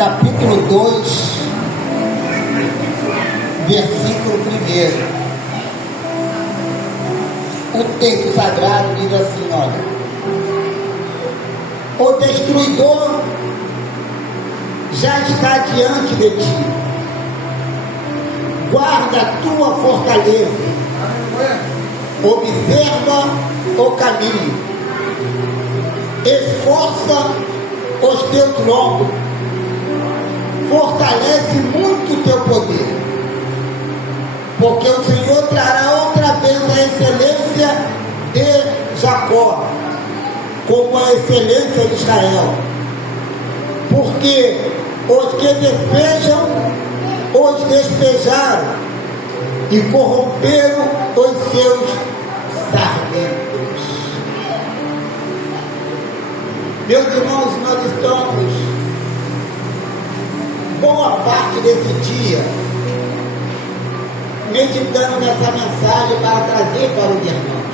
capítulo 2, versículo 1. O texto sagrado diz assim, olha: o destruidor já está diante de ti, guarda a tua fortaleza, observa o caminho, esforça os teus lombos, fortalece muito o teu poder, porque o Senhor trará outra vez a excelência de Jacó, como a excelência de Israel, porque os que despejam, os despejaram e corromperam os seus sarmentos. Meus irmãos, nós estamos boa parte desse dia meditando nessa mensagem para trazer para os irmãos.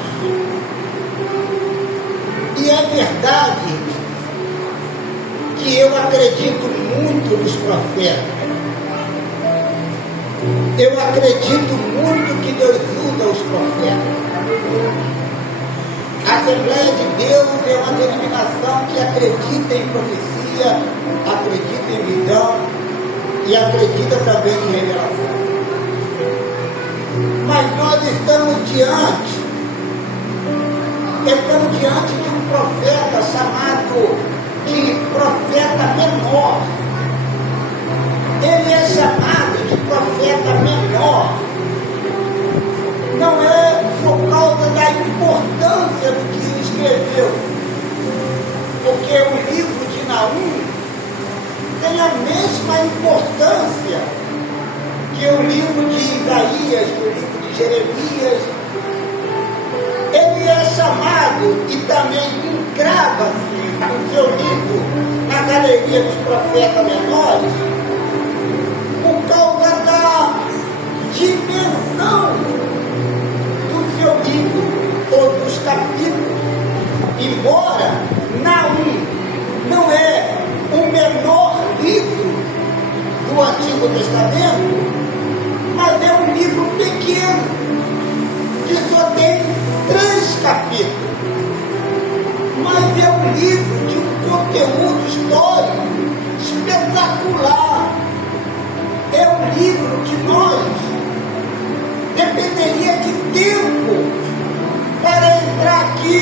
E é verdade que eu acredito muito nos profetas. Eu acredito muito que Deus usa os profetas. A Assembleia de Deus é uma denominação que acredita em profecia, acredita em visão e acredita também em revelação. Mas nós estamos diante de um profeta chamado de profeta menor. Ele é chamado de profeta menor, não é por causa da importância do que ele escreveu, porque o livro de Naum tem a mesma importância que o livro de Isaías, que o livro de Jeremias. Ele é chamado e também encrava-se o seu livro na galeria dos profetas menores por causa da dimensão do seu livro ou dos capítulos. Embora Naum não é o menor livro do Antigo Testamento, mas é um livro pequeno que só tem 3 capítulos, mas é um livro de um conteúdo histórico espetacular. É um livro que nós dependeria de tempo para entrar aqui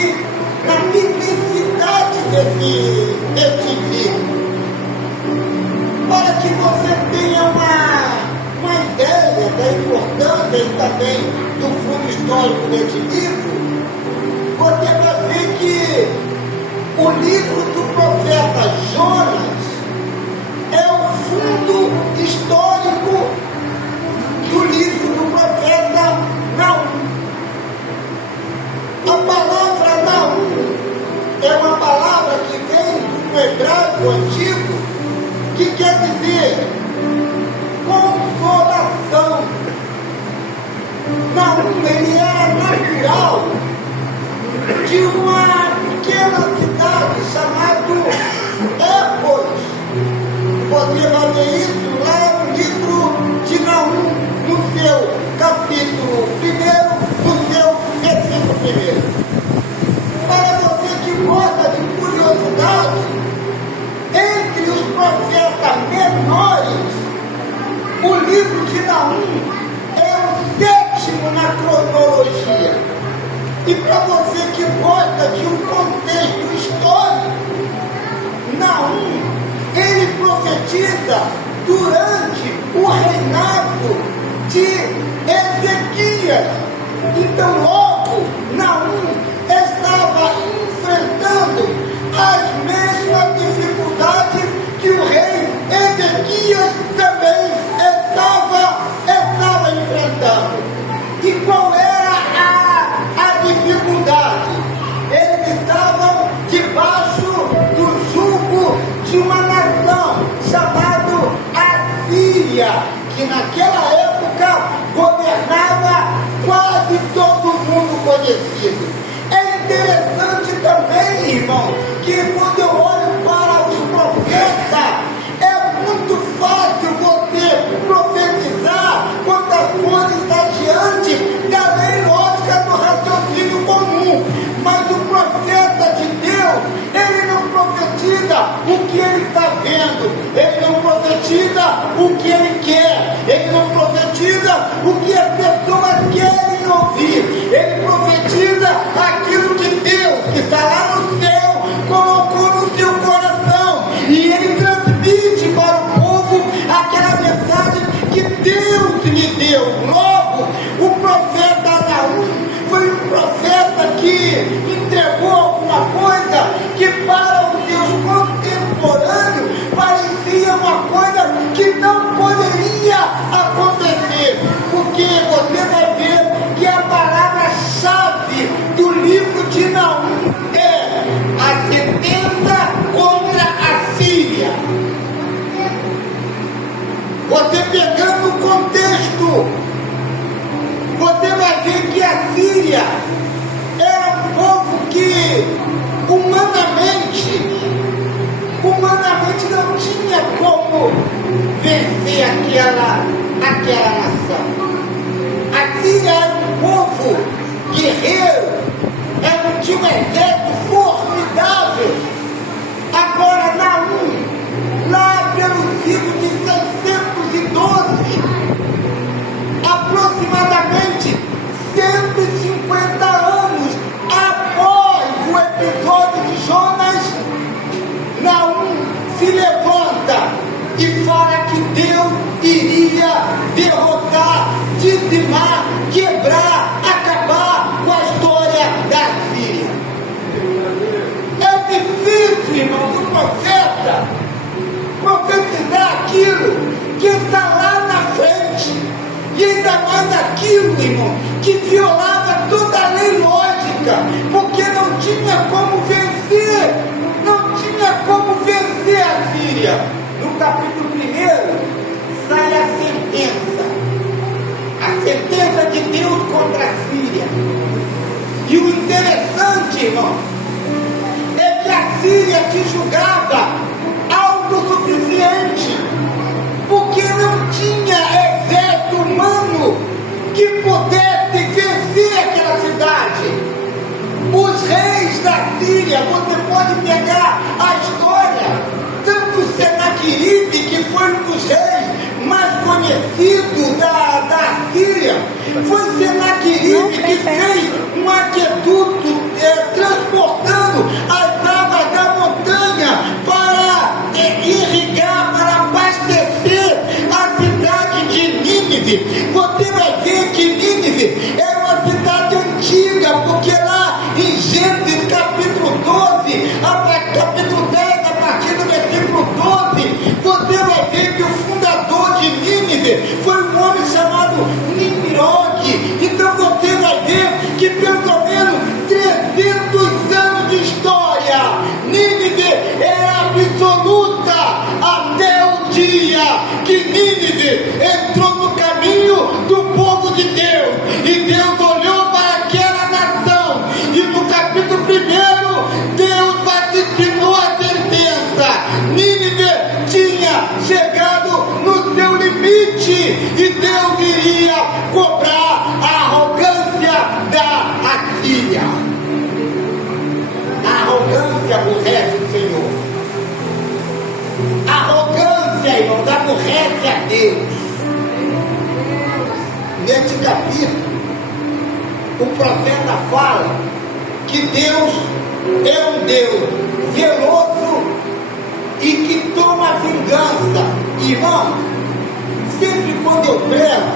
na intensidade desse livro, para que você tenha uma ideia da importância e também do fundo histórico desse livro. Você vai ver que o livro do profeta Jonas é o fundo histórico do livro do profeta Naum. A palavra Naum é uma palavra que vem do hebraico antigo, que quer dizer consolação. Naum, ele era natural de uma pequena cidade chamada Épos. Você vai ver isso lá no livro de Naum, no seu capítulo 1, no seu versículo 1. Para você que gosta de curiosidade, entre os profetas menores, o livro de Naum é o 7º na cronologia. E para você que gosta de um contexto histórico, Naum, ele profetiza durante o reinado de Ezequias. Então logo, Naum estava enfrentando as mesmas dificuldades que o rei Ezequias também estava enfrentando. E qual era a dificuldade? Eles estavam debaixo do jugo de uma nação chamada Assíria, que naquela época governava quase todo mundo conhecido. É interessante também, irmão, que quando eu olho para os profetas, é muito vendo, ele não profetiza o que ele quer, ele não profetiza o que as pessoas querem ouvir, ele profetiza aquilo que Deus, que está lá no céu, colocou no seu coração, e ele transmite para o povo aquela mensagem que Deus lhe deu. Logo, o profeta Naum foi um profeta que entregou alguma coisa que para os seus contemporâneos parecia uma coisa que não poderia acontecer, porque você vai ver que a palavra-chave do livro de Naum é a sentença contra a Síria. Você pegando o contexto, você vai ver que a Síria era um povo que humanamente não tinha como vencer aquela nação. A Síria era um povo guerreiro, tinha um exército formidável. Agora, Naum, lá pelos livros de 612, aproximadamente 150 anos após o episódio de Jonas, Naum se levanta e fala que Deus iria derrotar, dizimar, quebrar, acabar com a história da Síria. É difícil, irmãos, o profeta profetizar aquilo que está lá na frente, e ainda mais aquilo, irmão, que violava toda a lei lógica, porque não tinha como vencer a Síria. No capítulo 1 sai a sentença de Deus contra a Síria. E o interessante, irmão, é que a Síria se julgava autossuficiente, porque não tinha exército humano que pudesse vencer aquela cidade. Os reis da Síria, você pode pegar a história, tanto Senaqueribe, que foi um dos reis mais conhecidos da Síria, foi Senaqueribe que fez um aqueduto transportando as águas da montanha para irrigar, para abastecer a cidade de Nínive. Você vai ver que Nínive era uma cidade antiga, porque lá em Gênesis capítulo 12, capítulo 10, a partir do versículo 12, você vai ver que o fundador de Nínive foi um homem chamado Nimrod. Então você vai ver que pelo menos 300 anos de história, Nínive era absoluta até o dia que Nínive entrou no caminho do povo de Deus, e Deus olhou para aquela nação, e no capítulo 1 Deus vaticinou a sentença. Nínive tinha chegado no seu limite e Deus iria cobrar a arrogância da Assíria. A arrogância aborrece o Senhor. A arrogância, irmão, aborrece a Deus. Neste capítulo, o profeta fala que Deus é um Deus zeloso e que toma vingança. Irmão, sempre quando eu prego,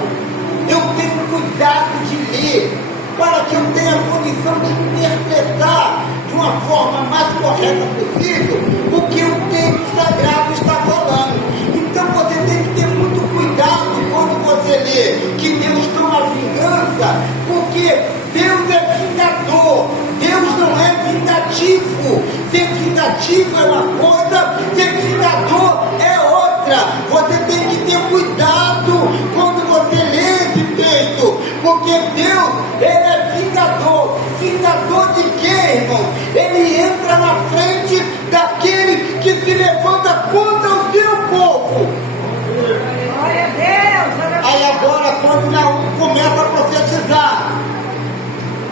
eu tenho cuidado de ler, para que eu tenha condição de interpretar de uma forma mais correta possível o que o texto sagrado está falando. Então você tem que ter muito cuidado quando você lê que Deus toma vingança, porque Deus é vingador, Deus não é vingativo. Ser vingativo é uma coisa, ser vingador é outra. Você tem que ter cuidado quando você lê esse texto, porque Deus, Ele é vingador. Vingador de quê, irmão? Ele entra na frente daquele que se levanta contra o seu povo. Glória a Deus! Aí agora, quando Naum começa a profetizar,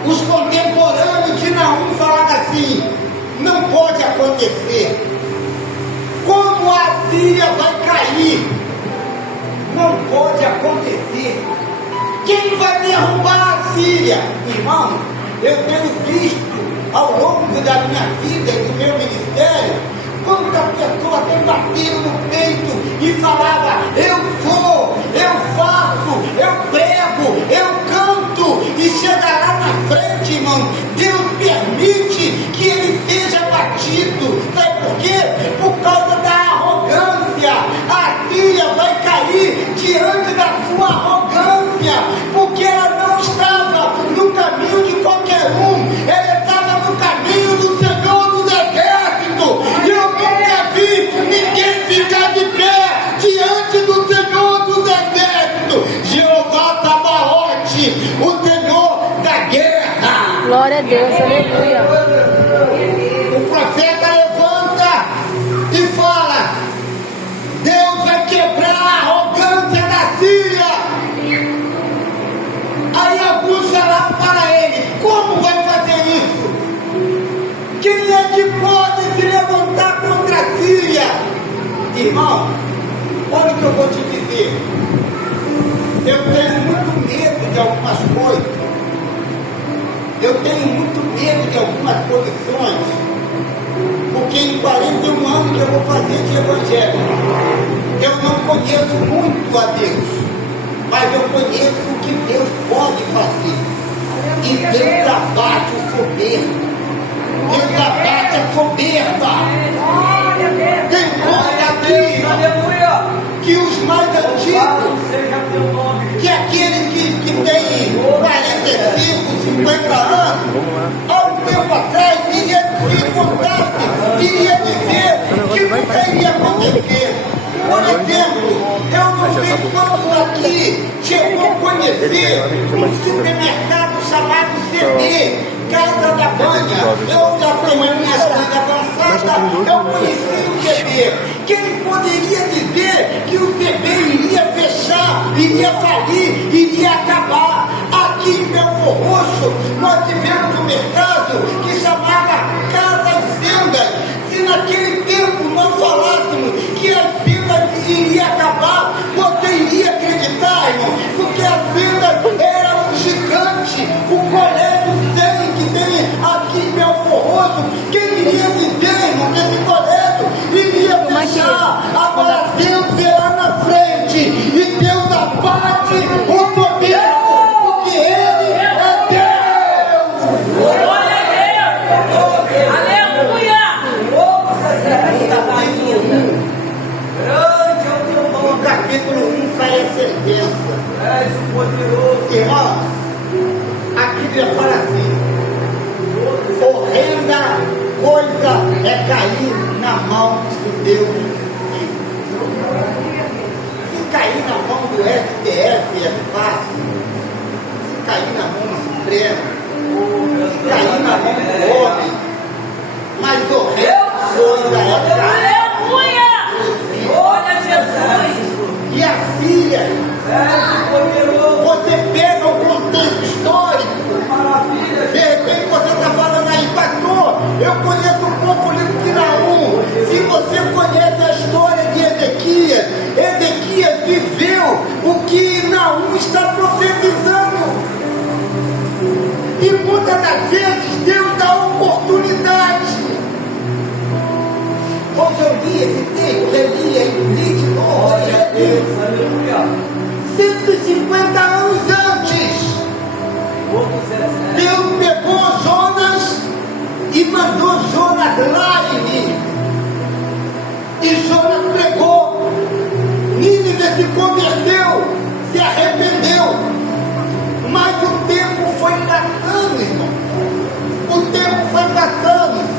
os contemporâneos de Naum falaram assim: não pode acontecer. Como a Síria vai cair. Não pode acontecer. Quem vai derrubar a Síria? Irmão, eu tenho visto ao longo da minha vida e do meu ministério, quanta pessoa tem batido no peito e falava: eu sou, eu faço, eu prego, eu canto, e chega lá na frente, irmão, Deus permite que ele seja batido. Sabe por quê? Por causa da arrogância. A Síria vai cair diante da sua arrogância, porque ela não estava no caminho de qualquer um, ela estava no caminho do Senhor dos Exércitos. E eu nunca vi ninguém ficar de pé diante do Senhor dos Exércitos. Jeová Sabaote, o Senhor da guerra. Glória a Deus, aleluia. O profeta levanta e fala: Deus vai quebrar a arrogância da Síria. Aí alguns falaram para ele: como vai fazer isso? Quem é que pode se levantar contra a Síria? Irmão, olha o que eu vou te dizer. Eu tenho muito medo de algumas coisas. Eu tenho muito medo de algumas posições. Porque em 41 anos que eu vou fazer de evangelho, eu não conheço muito a Deus, mas eu conheço o que Deus pode fazer. E Deus abate o soberbo. Deus abate a soberba. Tem coisa que os mais antigos, que aqueles que têm 45, 50 anos, há um tempo atrás, iria se contasse, iria dizer que nunca iria acontecer. Por exemplo, eu não sei quantos aqui chegou a conhecer um supermercado chamado CB, Casa da Banha. Eu já tenho a minha vida avançada, eu conheci o CB. Quem poderia dizer que o CB iria fechar, iria falir, iria acabar? Aqui em Belfor Roxo, nós tivemos um mercado que chamava Casas Vendas. Se naquele tempo nós falássemos que as vendas iriam acabar, você iria acreditar, irmão? Porque as vendas eram um gigante, o colégio 100 que tem aqui em Belfor Roxo. Quem iria dizer, irmão, que esse colégio iria fechar? Agora Deus verá na frente e Deus abate o soberbo, porque Ele é Deus. Glória a Deus. Aleluia. No capítulo 1 sai a sentença. Irmãos, a Bíblia fala assim: horrenda coisa é cair na mão do Deus vivo. Se cair na mão do STF é fácil. Se cair na mão do Supremo, se cair na mão do homem, mas horrenda coisa é cair. Aleluia. Glória a Jesus. E a Síria, você pega o contexto histórico, de repente você está falando aí: pastor, eu conheço um pouco o livro de Naum. Se você conhece a história de Ezequias, Ezequias viveu o que Naum está profetizando. E muitas das vezes Deus dá oportunidade. Quando eu li esse texto, relia em líquido, glória a Deus. 150 anos antes, Deus pegou Jonas e mandou Jonas lá em Nínive. E Jonas pregou. Nínive se converteu, se arrependeu. Mas o tempo foi passando, irmão. O tempo foi passando.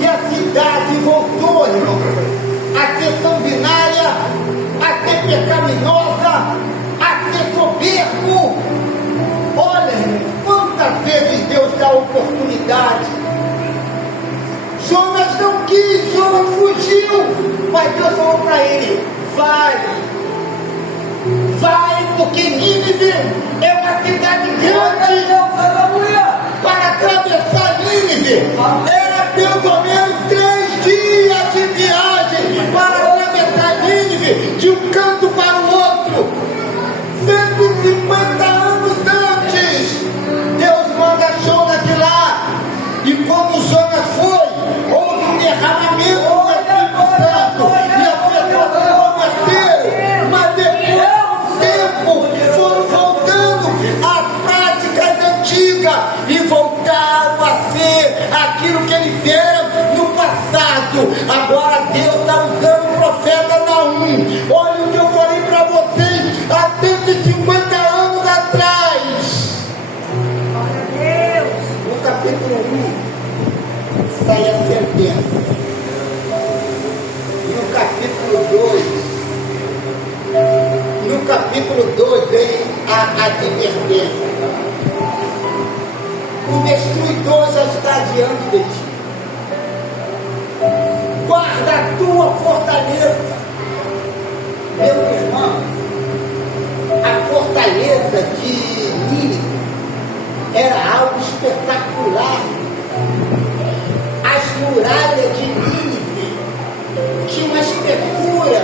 E a cidade voltou, irmão, a ser sanguinária, a ser pecaminosa, a ser soberbo. Olha, irmão, quantas vezes Deus dá oportunidade. Jonas não quis, Jonas fugiu, mas Deus falou para ele: vai, porque Nínive é uma cidade grande. Para atravessar Nínive era pelo menos 3 dias de viagem para atravessar capítulo 2 vem a advertência. O destruidor já está diante de ti. Guarda a tua fortaleza. Meu irmão, a fortaleza de Nínive era algo espetacular. As muralhas de Nínive tinham uma espessura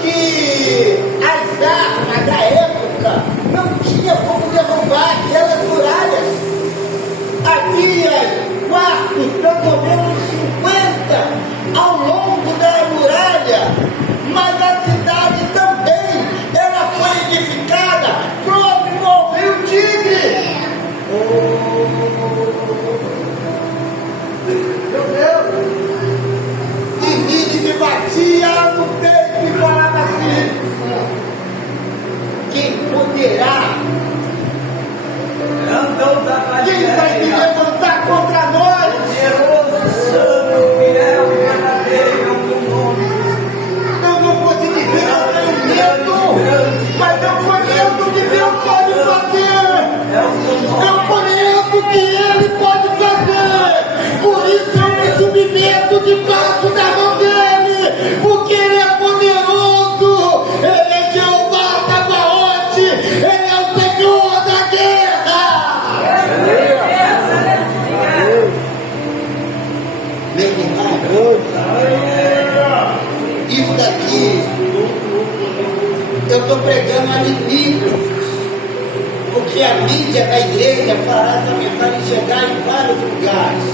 que as armas da época não tinham como derrubar aquelas muralhas. Havia quartos, pelo menos 50 ao longo da muralha, mas a cidade também, ela foi edificada próximo ao rio Tigre. Meu Deus! E Nínive batia no peito e falava assim: quem poderá? Quem vai se levantar contra nós? Poderoso, santo, fiel e verdadeiro é o teu nome. Eu não vou te dizer, eu tenho medo, mas eu conheço o que Deus pode fazer. Eu conheço o que Ele pode fazer. Por isso eu me submeto debaixo da mão dEle, porque Ele é poderoso. Ele é Jeová Sabaote, Ele é o Senhor da guerra. Meu irmão, isso daqui eu estou pregando a limítrofes, porque a mídia da igreja fará essa mensagem chegar em vários lugares.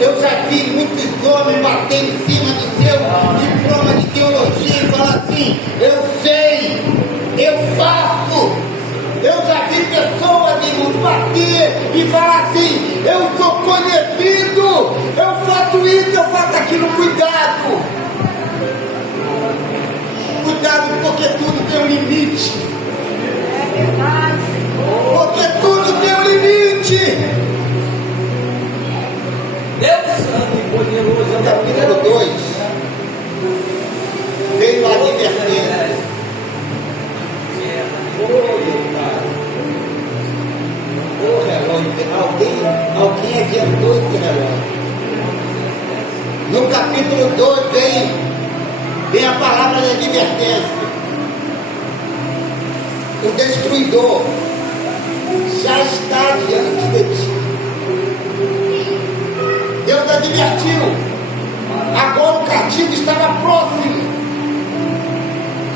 Eu já vi muitos homens bater em cima do seu diploma de teologia e falar assim: eu sei, eu faço. Eu já vi pessoas de bater e falar assim: eu sou conhecido, eu faço isso, eu faço aquilo. Cuidado! Cuidado, porque tudo tem um limite. Porque tudo tem um limite. Deus santo e poderoso é o Capítulo 2 veio a advertência. O relógio, alguém adiantou esse relógio. No capítulo 2 vem a palavra de advertência. O destruidor já está diante de ti. Deus advertiu. Agora o castigo estava próximo.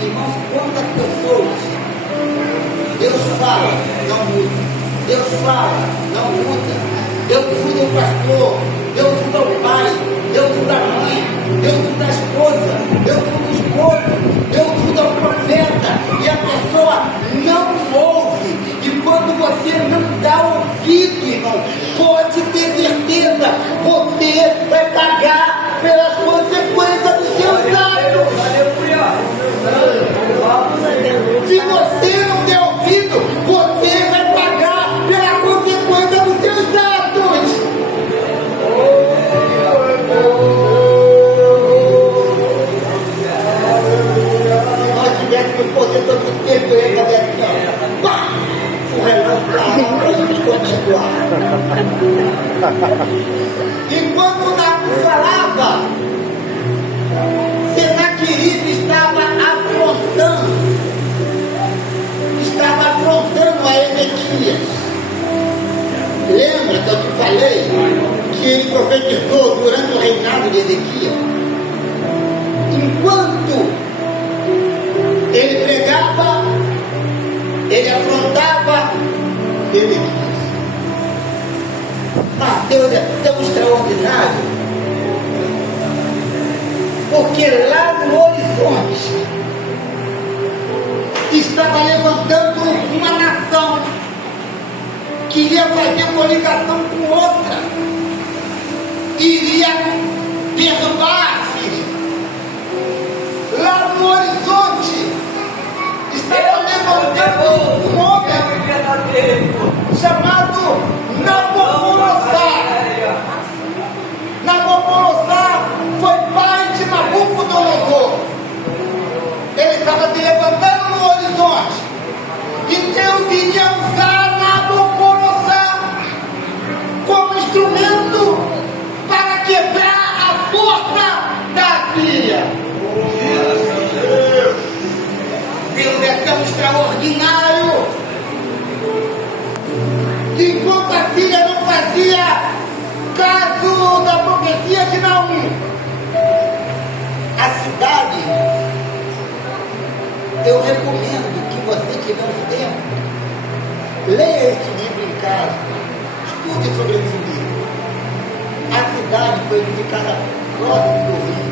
Irmãos, quantas pessoas Deus fala, não muda. Deus fala, não muda. Deus usa o pastor, Deus usa o pai, Deus usa a mãe, Deus usa a esposa, Deus usa o esposo, Deus usa o profeta, e a pessoa não ouve. E quando você não dá ouvido, irmão, pode ter certeza, você vai pagar pelas consequências dos seus atos. Se você não der ouvido, você vai pagar pela consequência dos seus atos. Se nós tivéssemos poder todo o tempo, eu ia fazer assim, ó. Pá! O relógio para a gente continuar. Enquanto Nabu falava, Senaqueribe estava afrontando a Ezequias. Lembra que eu te falei que ele profetizou durante o reinado de Ezequias? Enquanto ele pregava, ele afrontava Ezequias. Mas Deus é tão extraordinário, porque lá no horizonte estava levantando uma nação que iria fazer coligação com outra, iria derrubar a Síria. Lá no horizonte estava levantando um homem chamado Nabucodonosor. Nabucodonosor foi pai de Nabucodonosor. Ele estava se levantando eu recomendo que você tiver um tempo, leia este livro em casa, estude sobre esse livro. A cidade foi edificada próximo do rio.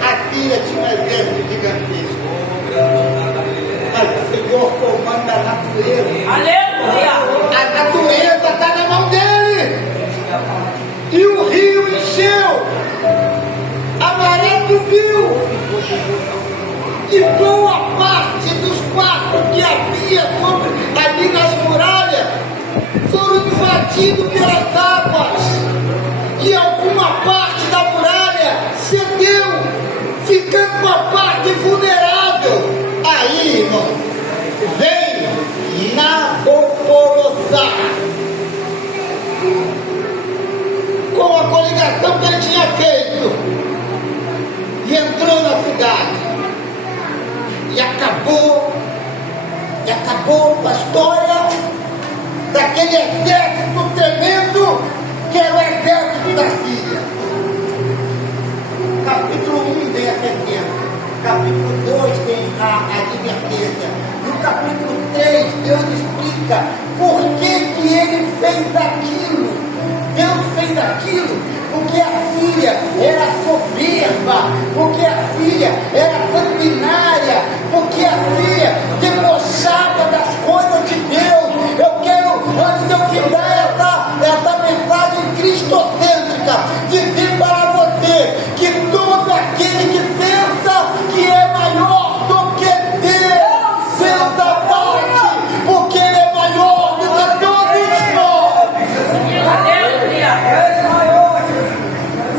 A Síria tinha um exército gigantesco, mas o Senhor comanda a natureza. Aleluia. A natureza está na mão dele. E o rio encheu. A maré subiu. E boa parte dos quartos que havia ali nas muralhas foram invadidos pelas águas. E alguma parte da muralha cedeu, ficando uma parte vulnerável. Aí, irmão, vem Nabucodonosor, com a coligação que ele tinha feito, e entrou na cidade, e acabou com a história daquele exército tremendo que era o exército da Síria. Capítulo 1 vem a sentença, capítulo 2 tem a advertência, no capítulo 3 Deus explica por que ele fez aquilo. Deus fez aquilo porque a Síria era soberba, porque a Síria era sanguinária, porque a Síria debochava das coisas de Deus. Eu quero, antes de eu ficar essa mensagem cristocêntrica, dizer para você que todo aquele que pensa que é maior do que Deus, Deus abate, porque ele é maior do que todos nós. Aleluia.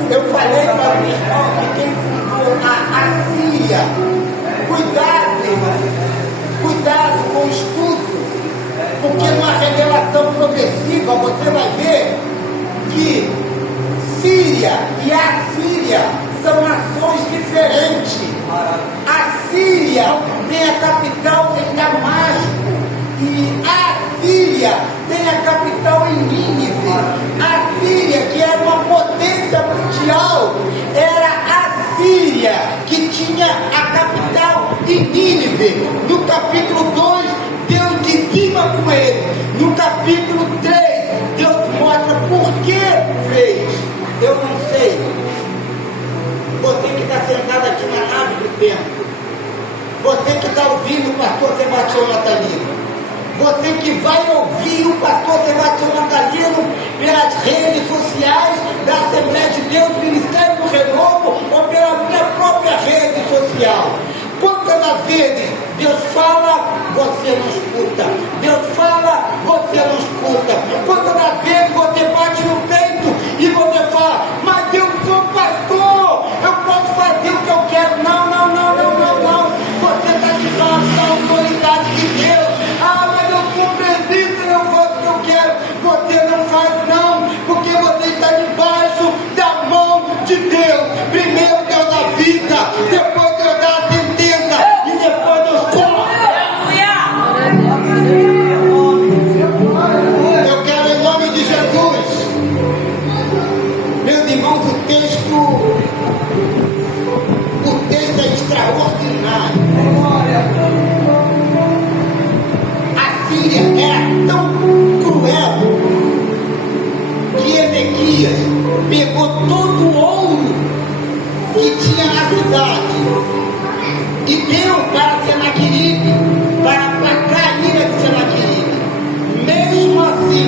Eu falei para o irmão que quem fundou a Síria, cuidado com o estudo, porque numa revelação progressiva você vai ver que Síria e Assíria são nações diferentes. A Síria tem a capital em Damasco e a Síria tem a capital em Nínive. A Síria, que era uma potência mundial, era a Síria que tinha a capital em Nínive. No capítulo 2, Deus dizima com ele. No capítulo 3, Deus mostra por que fez. Eu não sei. Você que está sentado aqui na nave do templo, você que está ouvindo o pastor Sebastião Natalino, você que vai ouvir o pastor Sebastião Natalino pelas redes sociais da Assembleia de Deus, Ministério do Renovo, ou pela minha própria rede social. Quantas das vezes Deus fala, você não escuta? Deus fala, você não escuta? Quantas das vezes você bate no peito e você fala, mas eu sou pastor, eu posso fazer o que eu quero? Não. Você está debaixo da autoridade de Deus. Mas eu sou presbítero, eu faço o que eu quero. Você não faz não, porque você está debaixo da mão de Deus. Primeiro Deus avisa, depois Deus dá a sentença e depois Deus corre. Eu quero em nome de Jesus. Meus irmãos, o texto é extraordinário. A Síria era tão cruel que Ezequias pegou todo o ouro que tinha na cidade e deu para Senaqueribe, para aplacar a ira de Senaqueribe. Mesmo assim,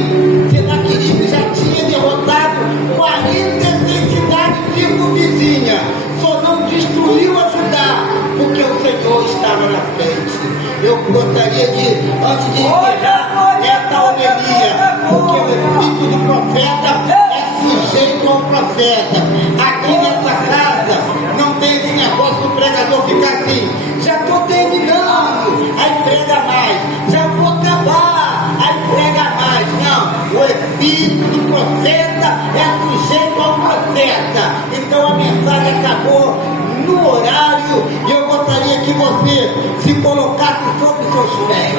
Senaqueribe já tinha derrotado 46 cidades circunvizinhas, só não destruiu a Judá, porque o Senhor estava na frente. Eu gostaria de, antes de encerrar esta homilia, porque o espírito do profeta é sujeito ao profeta. Aqui nessa casa não tem esse negócio do pregador ficar assim, já estou terminando, aí prega mais, já vou acabar, aí prega mais. Não, o espírito do profeta é sujeito ao profeta. Então a mensagem acabou no horário e eu gostaria que você se colocasse sobre seus pés.